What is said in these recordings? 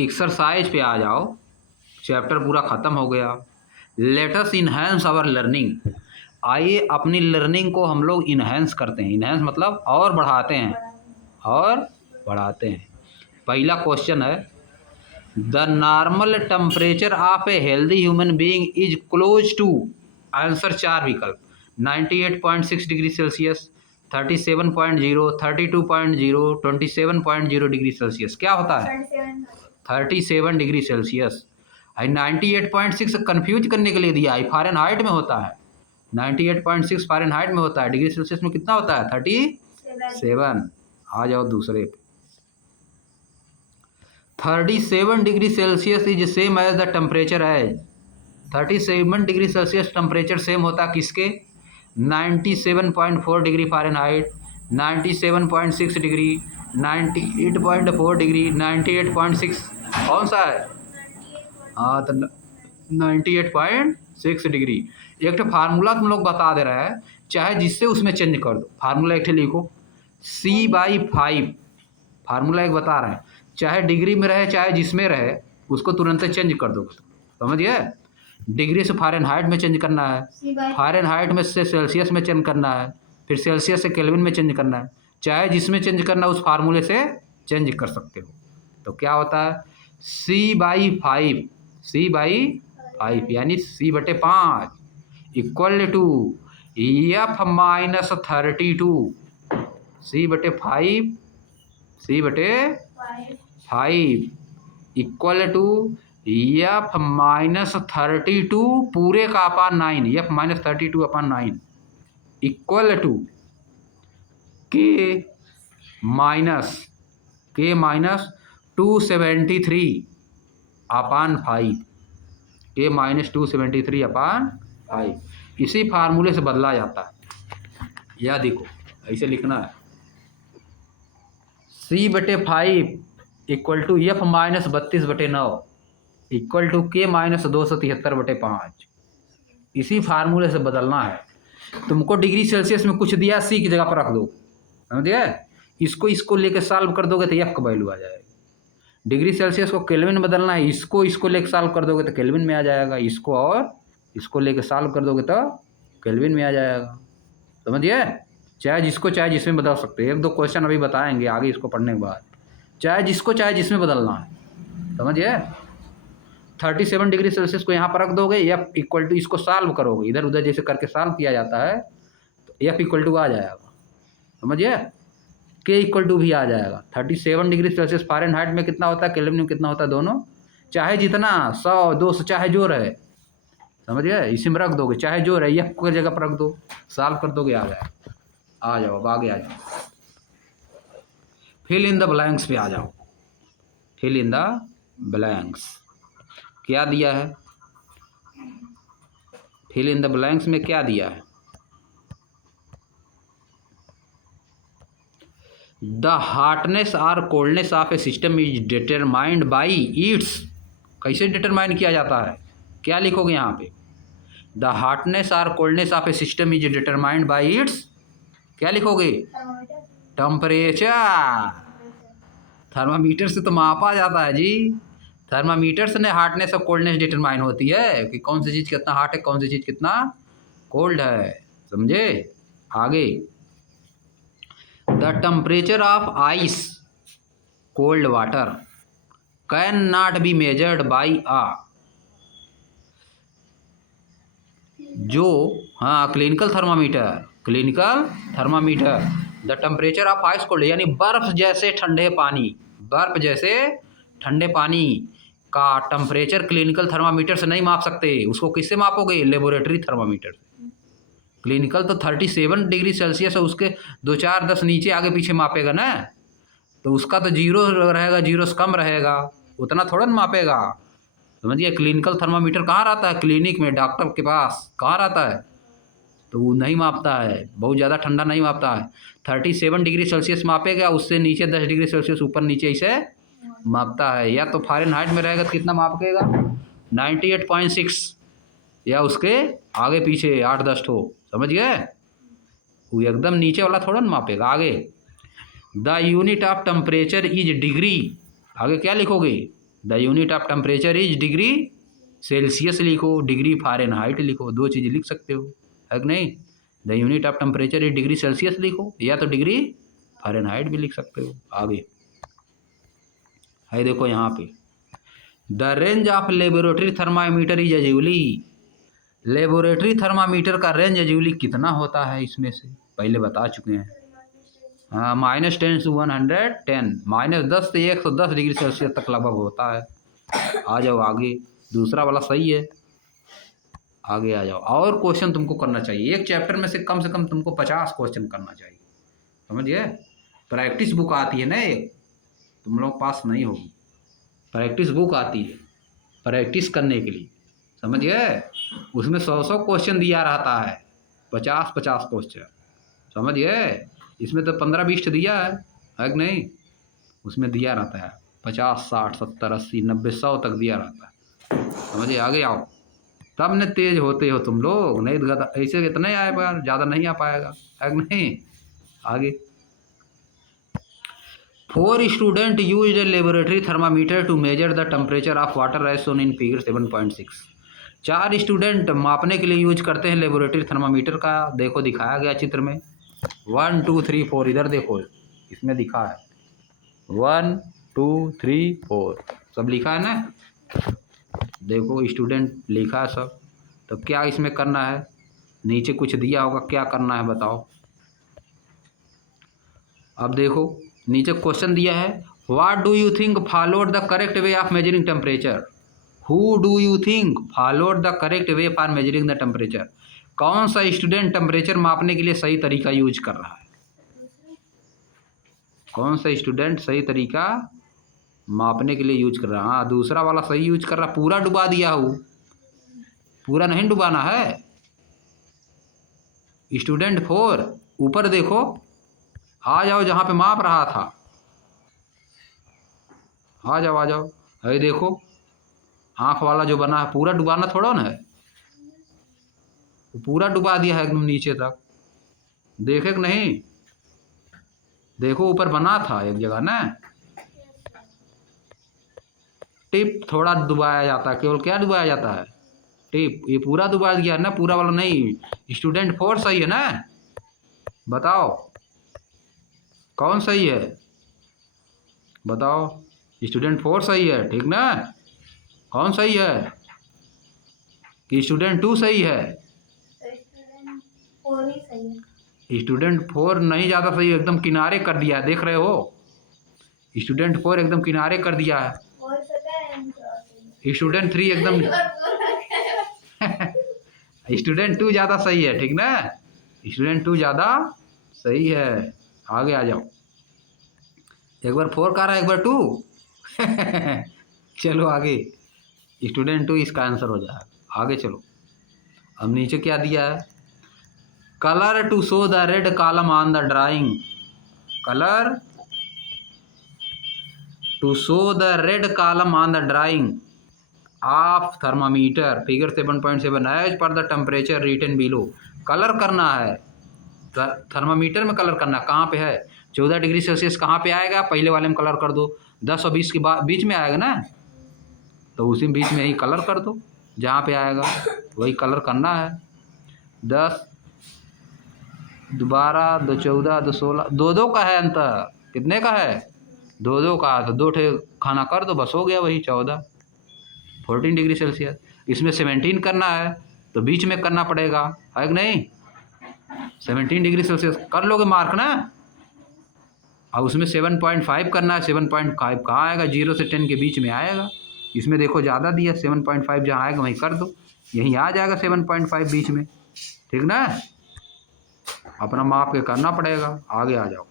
Exercise पे आ जाओ, चैप्टर पूरा ख़त्म हो गया। Let us enhance our learning, आइए अपनी लर्निंग को हम लोग इन्हेंस करते हैं। इन्हेंस मतलब और बढ़ाते हैं, और बढ़ाते हैं। पहला क्वेश्चन है, the normal temperature of a healthy human being is close to, answer 4 विकल्प, 98.6 डिग्री सेल्सियस, 37.0, 32.0, 27.0 डिग्री सेल्सियस। क्या होता है? 37 डिग्री सेल्सियस। 98.6 कन्फ्यूज करने के लिए दिया है, फ़ारेनहाइट में होता है। 98.6 फ़ारेनहाइट में होता है, डिग्री सेल्सियस में कितना होता है? 37। आ जाओ दूसरे पे। 37 degree Celsius is same as the temperature as, 37 degree Celsius temperature same होता है किसके? 97.4 डिग्री फ़ारेनहाइट, 97.6 डिग्री, 98.4 डिग्री, 98.6 कौन सा है? हाँ तो 98.6 डिग्री। एक तो फार्मूला तुम लोग बता दे रहा है, चाहे जिससे उसमें चेंज कर दो। फार्मूला एक लिखो, C/5, फार्मूला एक बता रहे हैं, चाहे डिग्री में रहे चाहे जिसमें रहे, उसको तुरंत चेंज कर दो। समझिए? डिग्री से फ़ारेनहाइट में चेंज करना है, फ़ारेनहाइट में से सेल्सियस में चेंज करना है, फिर सेल्सियस से केल्विन में चेंज करना है। चाहे जिसमें चेंज करना है उस फार्मूले से चेंज कर सकते हो। तो क्या होता है? C/5, C/5 यानी C/5 equal to F-32, C/5, C/5 equal to F-32 पूरे का upon 9, F-32 upon 9 equal to K minus 273 upon 5, K minus 273 upon 5। इसी फार्मूले से बदला जाता है। या देखो ऐसे लिखना है, C/5 equal to F-32/9 equal to K minus 273/5। इसी फार्मूले से बदलना है। तुमको डिग्री सेल्सियस में कुछ दिया, C की जगह पर रख दो। समझिए? इसको लेके सॉल्व कर दोगे तो F का वैल्यू आ जाएगा। डिग्री सेल्सियस को केल्विन में बदलना है, इसको लेके सॉल्व कर दोगे तो केल्विन में आ जाएगा। इसको और इसको लेके सॉल्व कर दोगे तो केल्विन में आ जाएगा। समझिए? चाहे जिसको चाहे जिसमें बदल सकते हैं। 1-2 क्वेश्चन अभी बताएंगे आगे इसको पढ़ने के बाद। चाहे जिसको चाहे जिसमें बदलना है। समझिए? 37 डिग्री सेल्सियस को यहाँ पर रख दोगे, F इक्वल टू, इसको सॉल्व करोगे इधर उधर जैसे करके सॉल्व किया जाता है, तो F इक्वल टू आ जाएगा। समझिए? K इक्वल टू भी आ जाएगा। 37 डिग्री सेल्सियस फ़ारेनहाइट में कितना होता है, केल्विन में कितना होता है, दोनों चाहे जितना 100 200 चाहे जो रहे। समझिए? इसी में रख दोगे, चाहे जो रहे F की जगह पर रख दो, सॉल्व कर दोगे आ जाएगा। आ जाओ अब आगे आ जाओ, फिल इन द ब्लैंक्स पे आ जाओ। फिल इन द ब्लैंक्स क्या दिया है? फिल इन द ब्लैंक्स में क्या दिया है? द हार्डनेस और coldness of A system is determined by its, कैसे डिटरमाइन किया जाता है? क्या लिखोगे यहाँ पे? द हार्डनेस और coldness of A system is determined by its, क्या लिखोगे? टेम्परेचर। थर्मामीटर से तो मापा जाता है जी। थर्मामीटर से ने हार्डनेस और कोल्डनेस डिटरमाइन होती है कि कौन सी चीज़ कितना हार्ड है, कौन सी चीज़ कितना कोल्ड है। समझे? आगे, the temperature of ice, cold water, can not be measured by a, जो clinical thermometer, the temperature of ice cold यानी बर्फ जैसे ठंडे पानी का टेम्परेचर क्लिनिकल थर्मामीटर से नहीं माप सकते। उसको किससे मापोगे? लेबोरेटरी थर्मामीटर से। क्लिनिकल तो 37 डिग्री सेल्सियस है, उसके 2-4 10 नीचे आगे पीछे मापेगा ना, तो उसका तो 0 रहेगा, 0 से कम रहेगा, उतना थोड़ा ना मापेगा। समझिए? क्लिनिकल थर्मामीटर कहाँ रहता है? क्लिनिक में, डॉक्टर के पास कहाँ रहता है, तो वो नहीं मापता है, बहुत ज़्यादा ठंडा नहीं मापता है। 37 डिग्री सेल्सियस मापेगा, उससे नीचे 10 डिग्री सेल्सियस ऊपर नीचे इसे मापता है। या तो फ़ारेनहाइट में रहेगा तो कितना मापेगा? 98.6, या उसके आगे पीछे 8-10 ठो। समझ गए? वो एकदम नीचे वाला थोड़ा ना मापेगा। आगे, the unit of temperature is degree, आगे क्या लिखोगे? The unit of temperature is degree Celsius लिखो, डिग्री फ़ारेनहाइट लिखो, दो चीज़ लिख सकते हो, है कि नहीं। The unit of temperature is degree Celsius लिखो या तो डिग्री फ़ारेनहाइट भी लिख सकते हो। आगे है देखो यहाँ पे, the range of laboratory thermometer is usually. Laboratory thermometer का रेंज एज्यूली कितना होता है, इसमें से पहले बता चुके हैं। हाँ, -10 to 110, -10 से 110 डिग्री सेल्सियस तक लगभग होता है। आ जाओ आगे, दूसरा वाला सही है, आगे आ जाओ। और क्वेश्चन तुमको करना चाहिए, एक चैप्टर में से कम तुमको 50 क्वेश्चन करना चाहिए, समझिए। प्रैक्टिस बुक आती है ना एक, तुम लोग पास नहीं होगी, प्रैक्टिस बुक आती है प्रैक्टिस करने के लिए, समझिए। उसमें 100 क्वेश्चन दिया रहता है, 50 क्वेश्चन, समझिए। इसमें तो 15-20 दिया है कि नहीं, उसमें दिया रहता है 50, 60, 70, 80, 90, 100 तक दिया रहता है, समझिए। आगे आओ, तब न तेज होते हो तुम लोग, नहीं तो ऐसे इतना ही आएगा, ज़्यादा नहीं आ पाएगा, है कि नहीं। आगे, 4 student used a laboratory thermometer to measure the temperature of water as shown in figure 7.6। 4 student मापने के लिए यूज करते हैं लेबोरेटरी थर्मामीटर का, देखो दिखाया गया चित्र में, 1 2 3 4, इधर देखो इसमें दिखा है 1 2 3 4, सब लिखा है ना, देखो स्टूडेंट लिखा है सब। तो क्या इसमें करना है, नीचे कुछ दिया होगा, क्या करना है बताओ। अब देखो नीचे क्वेश्चन दिया है, what do you think followed the correct way of measuring temperature. Who do you think followed the correct way for measuring the temperature. कौन सा स्टूडेंट टेम्परेचर मापने के लिए सही तरीका यूज कर रहा है, कौन सा स्टूडेंट सही तरीका मापने के लिए यूज कर रहा है। हाँ, दूसरा वाला सही यूज कर रहा, पूरा डुबा दिया हो, पूरा नहीं डुबाना है। स्टूडेंट 4 ऊपर देखो, आ जाओ जहाँ पे माप रहा था, आ जाओ आ जाओ, है देखो आँख वाला जो बना है, पूरा डुबाना थोड़ा ना है, पूरा डुबा दिया है एकदम नीचे तक, देखे कि नहीं, देखो ऊपर बना था एक जगह ना, टिप थोड़ा डुबाया जाता है, केवल क्या डुबाया जाता है, टिप। ये पूरा डुबा दिया है ना, पूरा वाला नहीं। स्टूडेंट 4 सही है ना, बताओ कौन सही है, बताओ। स्टूडेंट 4 सही है, ठीक ना, कौन सही है कि स्टूडेंट 2 सही है। स्टूडेंट 4 नहीं ज़्यादा सही, एकदम किनारे कर दिया है, देख रहे हो, स्टूडेंट 4 एकदम किनारे कर दिया है। स्टूडेंट 3 एकदम स्टूडेंट 2 ज़्यादा सही है, ठीक ना, स्टूडेंट 2 ज़्यादा सही है। आगे आ जाओ, एक बार 4 का रहा है, एक बार 2 चलो आगे, स्टूडेंट 2 इसका आंसर हो जाए। आगे चलो, अब नीचे क्या दिया है, colour to show the red column on the drawing, colour to show the red column on the drawing of thermometer figure 7.7 as per the temperature written below. Colour करना है, थर्मामीटर में कलर करना, कहाँ पे है, 14 डिग्री सेल्सियस कहाँ पे आएगा, पहले वाले में कलर कर दो, 10 और 20 के बीच में आएगा ना, तो उसी बीच में ही कलर कर दो, जहाँ पे आएगा वही कलर करना है। 10 12 2 14 2 16, 2 का है अंतर, कितने का है, 2 का है, तो 2 ठे खाना कर दो, बस हो गया वही 14 डिग्री सेल्सियस। इसमें 17 करना है तो बीच में करना पड़ेगा, है कि नहीं, 17 डिग्री सेल्सियस कर लोगे मार्क ना। अब उसमें 7.5 करना है, 7.5 कहाँ आएगा, 0 से 10 के बीच में आएगा, इसमें देखो ज़्यादा दिया, 7.5 जहाँ आएगा वहीं कर दो, यहीं आ जाएगा 7.5 बीच में, ठीक ना, अपना माप के करना पड़ेगा। आगे आ जाओ,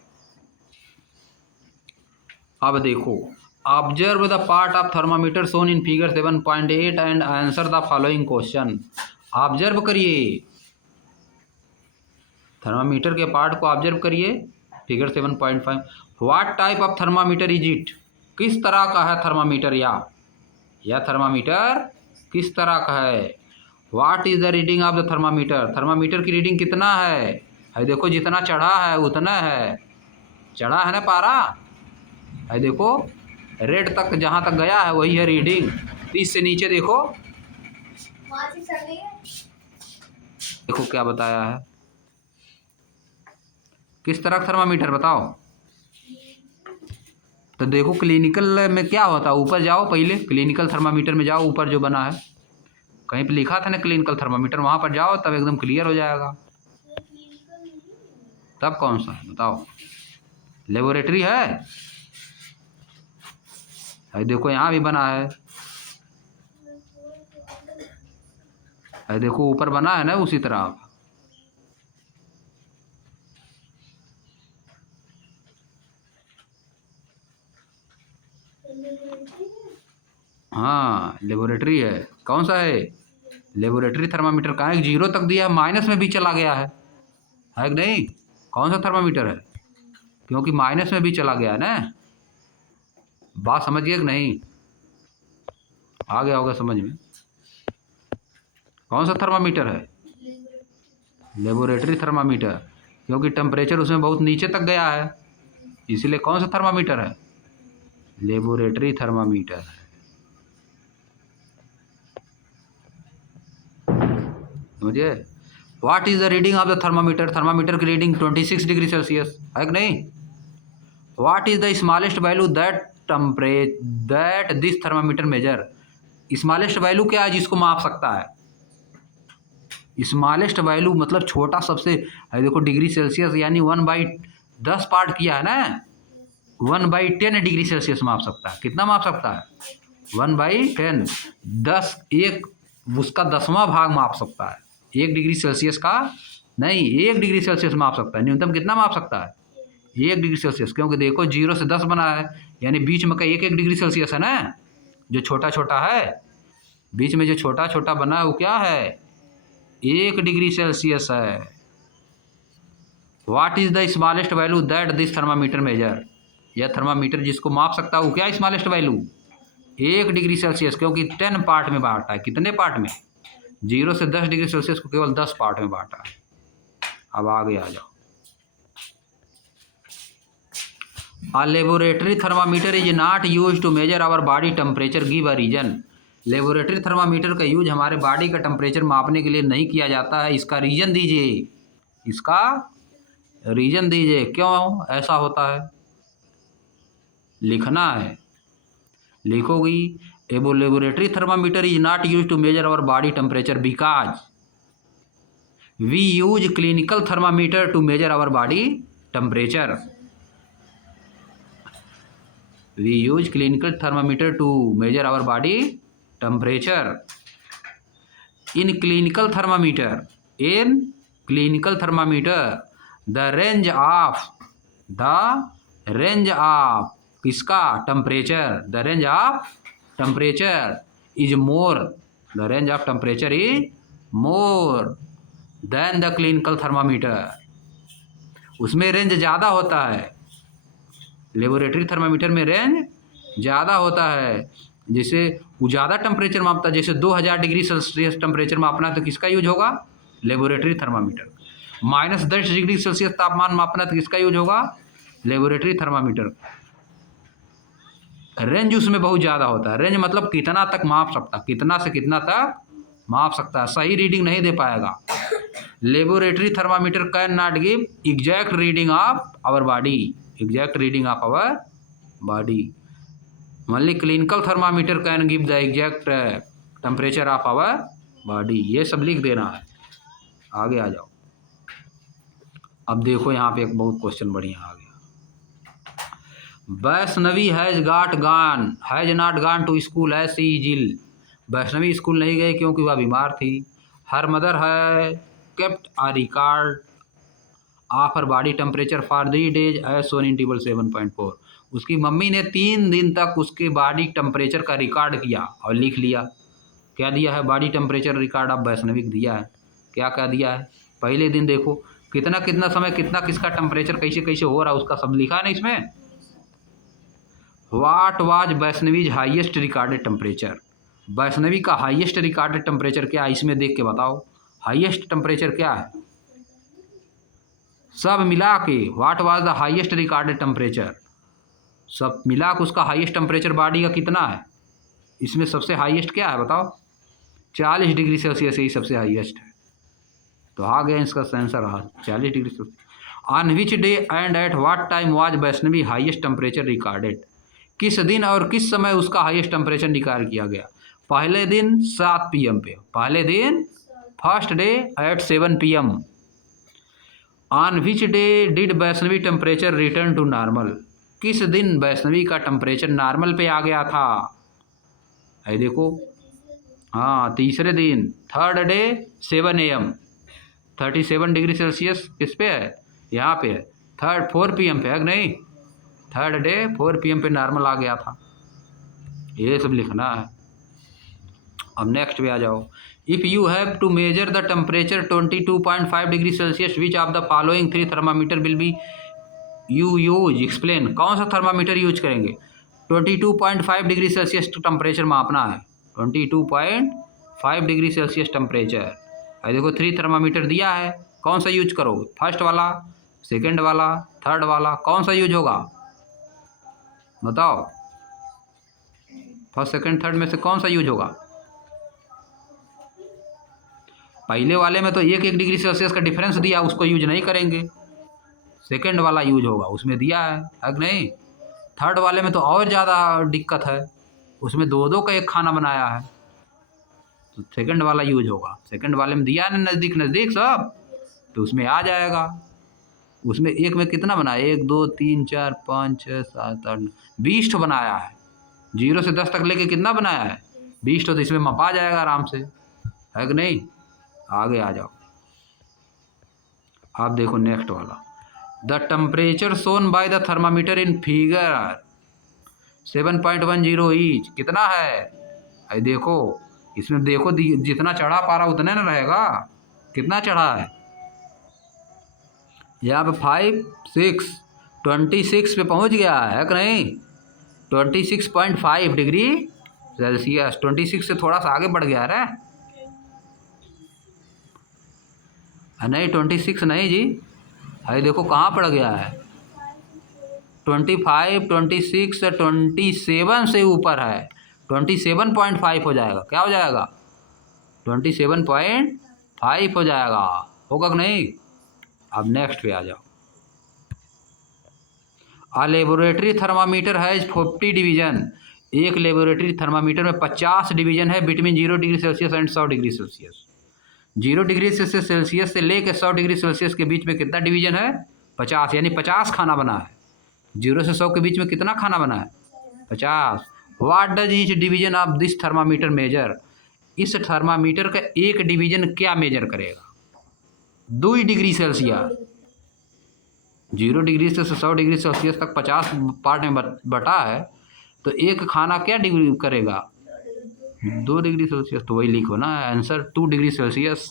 अब देखो, observe the part of thermometer shown in figure 7.8 and answer the following question. Observe करिए, थर्मामीटर के पार्ट को ऑब्जर्व करिए, figure 7.5। What type of thermometer is it, किस तरह का है थर्मामीटर, या थर्मामीटर किस तरह का है। What is the reading of the thermometer, thermometer की रीडिंग कितना है देखो, जितना चढ़ा है उतना है, चढ़ा है ना पारा, है देखो रेड तक जहाँ तक गया है वही है रीडिंग। 30 से नीचे देखो, देखो क्या बताया है। किस तरह थर्मामीटर बताओ। तो देखो क्लिनिकल में क्या होता है, ऊपर जाओ पहले, क्लिनिकल थर्मामीटर में जाओ, ऊपर जो बना है कहीं पे लिखा था ना क्लिनिकल थर्मामीटर, वहाँ पर जाओ तब एकदम क्लियर हो जाएगा। तब कौन सा है बताओ। लेबोरेटरी है, देखो यहाँ भी बना है, देखो ऊपर बना है ना उसी तरह। हाँ लेबोरेटरी है। कौन सा है लेबोरेटरी थर्मामीटर? का है 0 तक दिया है, माइनस में भी चला गया है कि नहीं? कौन सा थर्मामीटर है? क्योंकि माइनस में भी चला गया है ना। बात समझ गए कि नहीं? आ गया होगा समझ में। कौन सा थर्मामीटर है? लेबोरेटरी थर्मामीटर, क्योंकि टेम्परेचर उसमें बहुत नीचे तक गया है, इसीलिए कौन सा थर्मामीटर है? Laboratory thermometer. समझिए। What is the reading of the thermometer? Thermometer की रीडिंग 26 डिग्री सेल्सियस है कि नहीं? What is the smallest value that this thermometer measure? Smallest value क्या है जिसको माप सकता है? स्मॉलेस्ट वैल्यू मतलब छोटा सबसे, देखो डिग्री सेल्सियस यानी 1/10 पार्ट किया है ना, 1/10 डिग्री सेल्सियस माप सकता है। कितना माप सकता है? 1/10, 10 एक उसका 10वां भाग माप सकता है। 1 डिग्री सेल्सियस का नहीं, 1 डिग्री सेल्सियस माप सकता है। न्यूनतम कितना माप सकता है? 1 डिग्री सेल्सियस, क्योंकि देखो 0 से 10 बना है, यानी बीच में का 1 डिग्री सेल्सियस है ना, जो छोटा छोटा है बीच में जो छोटा छोटा बना है वो क्या है? 1 डिग्री सेल्सियस है। What is the smallest value that this thermometer measure? यह थर्मामीटर जिसको माप सकता है वो क्या स्मॉलेस्ट वैल्यू? 1 डिग्री सेल्सियस, क्योंकि 10 पार्ट में बांटा है। कितने पार्ट में? 0 से 10 डिग्री सेल्सियस को केवल 10 पार्ट में बांटा है। अब आगे आ जाओ। A laboratory thermometer is not used to measure our body temperature. Give a reason. Laboratory thermometer का यूज हमारे बॉडी का टेम्परेचर मापने के लिए नहीं किया जाता है। इसका रीजन दीजिए, इसका रीजन दीजिए, क्यों ऐसा होता है? लिखना है, लिखोगी। Above laboratory thermometer is not use to measure our body temperature because we use clinical thermometer to measure our body temperature. We use clinical thermometer to measure our body temperature. In clinical thermometer, the range of किसका? temperature. The range of temperature is more. The range of temperature is more than the clinical thermometer. उसमें range ज़्यादा होता है। Laboratory thermometer में range ज़्यादा होता है, जैसे वो ज़्यादा टेम्परेचर मापता है। जैसे 2000 डिग्री सेल्सियस टेम्परेचर मापना है तो किसका यूज होगा? Laboratory thermometer. -10 डिग्री सेल्सियस तापमान मापना है तो किसका यूज होगा? Laboratory thermometer. रेंज उसमें बहुत ज़्यादा होता है। रेंज मतलब कितना तक माप सकता, कितना से कितना तक माप सकता है, सही रीडिंग नहीं दे पाएगा। Laboratory thermometer cannot give exact reading of our body, exact reading of our body. Only clinical thermometer can give the exact temperature of our body. ये सब लिख देना है। आगे आ जाओ। अब देखो यहाँ पे एक बहुत क्वेश्चन बढ़िया आ गया। Vaishnavi has not gone to school as she is ill. Vaishnavi school नहीं गई क्योंकि वह बीमार थी। Her mother has kept a record of her body temperature for 3 days as shown in table 7.4। उसकी मम्मी ने 3 दिन तक उसके बॉडी टेम्परेचर का रिकॉर्ड किया और लिख लिया। क्या दिया है? Body temperature record of Vaishnavi दिया है। क्या क्या दिया है? पहले दिन देखो कितना कितना समय कितना किसका टेम्परेचर कैसे कैसे हो रहा है उसका सब लिखा है ना इसमें। What was Vaishnavi's highest recorded temperature? Vaishnavi का हाईएस्ट रिकॉर्डेड टेम्परेचर क्या है इसमें देख के बताओ। हाईएस्ट टेम्परेचर क्या है? सब मिला के what was the highest recorded temperature? सब मिला के उसका हाईएस्ट टेम्परेचर बॉडी का कितना है? इसमें सबसे हाईएस्ट क्या है बताओ? 40 डिग्री सेल्सियस ही सबसे हाईएस्ट है। तो आ गया इसका आंसर रहा 40 degree Celsius. On which day and at what time was Vaishnavi highest temperature recorded? किस दिन और किस समय उसका हाईएस्ट टेम्परेचर रिकॉर्ड किया गया? पहले दिन 7 PM पे, पहले दिन first day at 7 PM। On which day did Vaishnavi temperature return to normal? किस दिन वैष्णवी का टेम्परेचर नॉर्मल पे आ गया था? है देखो, हाँ तीसरे दिन, third day 7 AM। 37 degree Celsius किस पे है? यहाँ पे है। 4 PM पे है नहीं? थर्ड डे 4 PM पे नॉर्मल आ गया था। ये सब लिखना है। अब नेक्स्ट पे आ जाओ। If you have to measure the temperature 22.5 degree Celsius which of the following 3 thermometer will be you use? Explain. कौन सा थर्मामीटर यूज करेंगे? 22.5 डिग्री सेल्सियस टेम्परेचर मापना है। 22.5 डिग्री सेल्सियस टेम्परेचर। और देखो 3 थर्मामीटर दिया है, कौन सा यूज करो? फर्स्ट वाला, सेकंड वाला, थर्ड वाला, कौन सा यूज होगा बताओ? फर्स्ट सेकंड थर्ड में से कौन सा यूज होगा? पहले वाले में तो 1-1 डिग्री सेल्सियस का डिफरेंस दिया, उसको यूज नहीं करेंगे। सेकंड वाला यूज होगा, उसमें दिया है कि नहीं? थर्ड वाले में तो और ज़्यादा दिक्कत है, उसमें 2-2 का एक खाना बनाया है, तो सेकंड वाला यूज होगा। सेकंड वाले में दिया है ना नज़दीक नज़दीक सब, तो उसमें आ जाएगा। उसमें एक में कितना बनाया? 1 2 3 4 5 6 7 8 20 बनाया है। 0 से 10 तक लेके कितना बनाया है? 20। तो इसमें मपा जाएगा आराम से, है कि नहीं? आगे आ जाओ। आप देखो नेक्स्ट वाला। The temperature shown by the thermometer in figure 7.10 each कितना है? अरे देखो, इसमें देखो जितना चढ़ा पारा उतने ना रहेगा। कितना चढ़ा है? यहाँ पे 5 6 26 पे पहुँच गया है कि नहीं? 26.5 डिग्री सेल्सियस। 26 से थोड़ा सा आगे बढ़ गया है। नहीं 26 नहीं जी, अरे देखो कहाँ पड़ गया है। 25 26 से 27 से ऊपर है। 27.5 हो जाएगा। क्या हो जाएगा? 27.5 हो जाएगा। होगा कि नहीं? अब नेक्स्ट पे आ जाओ। आ लेबोरेटरी थर्मामीटर है 50 डिवीजन। एक लेबोरेटरी थर्मामीटर में 50 डिवीजन है between 0 degree Celsius and 100 degree Celsius. 0 degree Celsius से लेकर 100 डिग्री सेल्सियस के बीच में कितना डिवीजन है? 50, यानी 50 खाना बना है। 0 से 100 के बीच में कितना खाना बना है? 50। What does each division of this thermometer measure? इस थर्मामीटर का एक डिवीजन क्या मेजर करेगा? 2 डिग्री सेल्सियस। 0 डिग्री से 100 डिग्री सेल्सियस तक 50 पार्ट में बटा है, तो एक खाना क्या डिग्री करेगा? 2 डिग्री सेल्सियस। तो वही लिखो ना आंसर, 2 डिग्री सेल्सियस।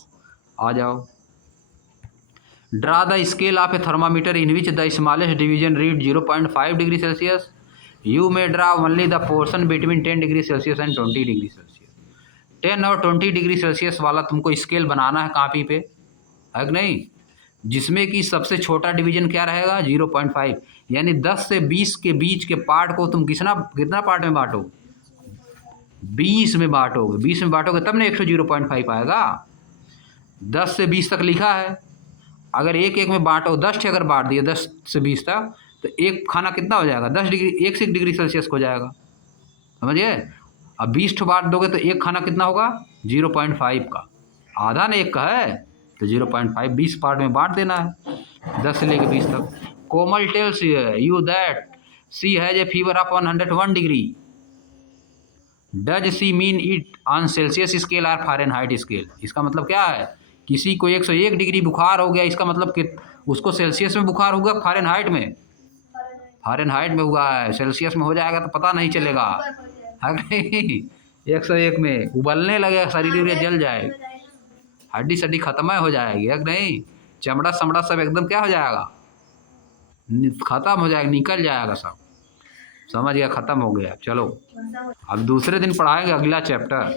आ जाओ। Draw the scale of a thermometer in which the smallest division read 0.5 degree Celsius. You may draw only the portion between 10 degree Celsius and 20 degree Celsius. 10 और 20 degree Celsius वाला तुमको scale बनाना है copy पे, है कि नहीं? जिसमें कि सबसे छोटा डिवीजन क्या रहेगा? 0.5। यानी 10 से 20 के बीच के पार्ट को तुम कितना पार्ट में बांटोगे? 20 में बांटोगे। 20 में बांटोगे तब ना 0.5 आएगा। 10 से 20 तक लिखा है। अगर एक में बांटो, 10 अगर बांट दिए 10 से 20 तक, तो एक खाना कितना हो जाएगा? 10 डिग्री, 1 डिग्री सेल्सियस हो जाएगा। समझिए? अब 20 बांट दोगे तो एक खाना कितना होगा? 0.5 का। आधा ना एक का है, तो 0.5 20 पार्ट में बांट देना है 10 से लेकर 20 तक। Komal tells you that she has a fever of 101 degree. Does she mean it on Celsius scale और फ़ारेनहाइट स्केल? इसका मतलब क्या है? किसी को 101 डिग्री बुखार हो गया, इसका मतलब कि उसको सेल्सियस में बुखार होगा, फ़ारेनहाइट में? फ़ारेनहाइट में हुआ है। सेल्सियस में हो जाएगा तो पता नहीं चलेगा, है नहीं? 101 में उबलने लगेगा, शरीर जल जाए, हड्डी सड्डी खत्म हो जाएगी, है नहीं? चमड़ा समड़ा सब एकदम क्या हो जाएगा? खत्म हो जाएगा, निकल जाएगा सब। समझ गया? खत्म हो गया। चलो अब दूसरे दिन पढ़ाएंगे अगला चैप्टर।